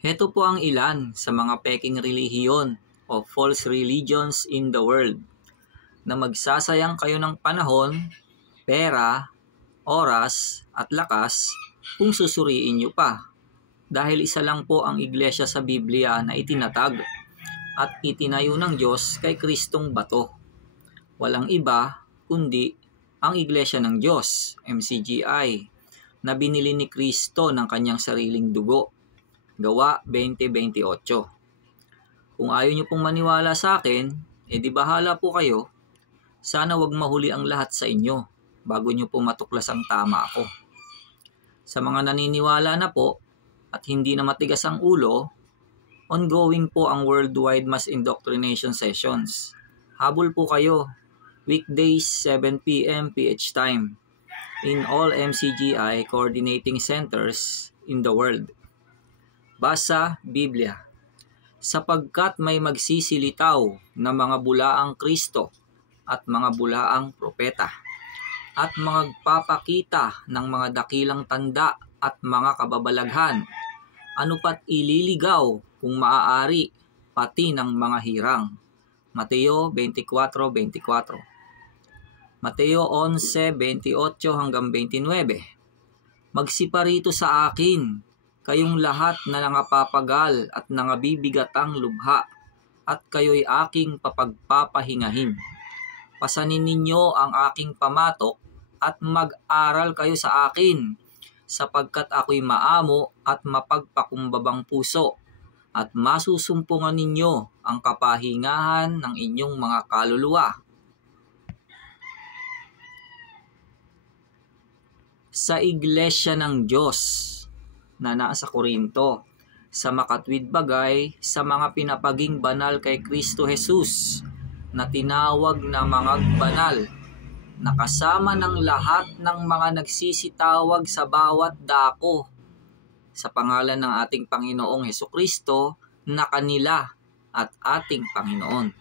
Heto po ang ilan sa mga peking relihiyon o false religions in the world na magsasayang kayo ng panahon, pera, oras at lakas kung susuriin nyo pa. Dahil isa lang po ang iglesia sa Biblia na itinatag at itinayo ng Diyos kay Kristong bato. Walang iba kundi ang Iglesia ng Diyos, MCGI, na binili ni Kristo ng kanyang sariling dugo. Gawa 20:28. Kung ayaw nyo pong maniwala sa akin, edi bahala po kayo. Sana wag mahuli ang lahat sa inyo bago nyo po matuklas ang tama ako. Sa mga naniniwala na po at hindi na matigas ang ulo, ongoing po ang worldwide mass indoctrination sessions. Habol po kayo, weekdays 7 p.m. PH time, in all MCGI coordinating centers in the world. Basa Biblia. Sapagkat may magsisilitaw na mga bulaang Kristo at mga bulaang propeta at magpapakita ng mga dakilang tanda at mga kababalaghan, ano pat ililigaw kung maaari pati ng mga hirang. Mateo 24:24. Mateo 11:28 hanggang 29. Magsiparito sa akin, kayong lahat na nangapapagal at nangabibigatang lubha, at kayo'y aking papagpapahingahin. Pasanin ninyo ang aking pamatok at mag-aral kayo sa akin, sapagkat ako'y maamo at mapagpakumbabang puso, at masusumpungan ninyo ang kapahingahan ng inyong mga kaluluwa. Sa Iglesia ng Diyos na nasa Korinto, sa makatwid bagay sa mga pinapaging banal kay Kristo Jesus na tinawag na mga banal, nakasama ng lahat ng mga nagsisitawag sa bawat dako sa pangalan ng ating Panginoong Hesukristo na kanila at ating Panginoon.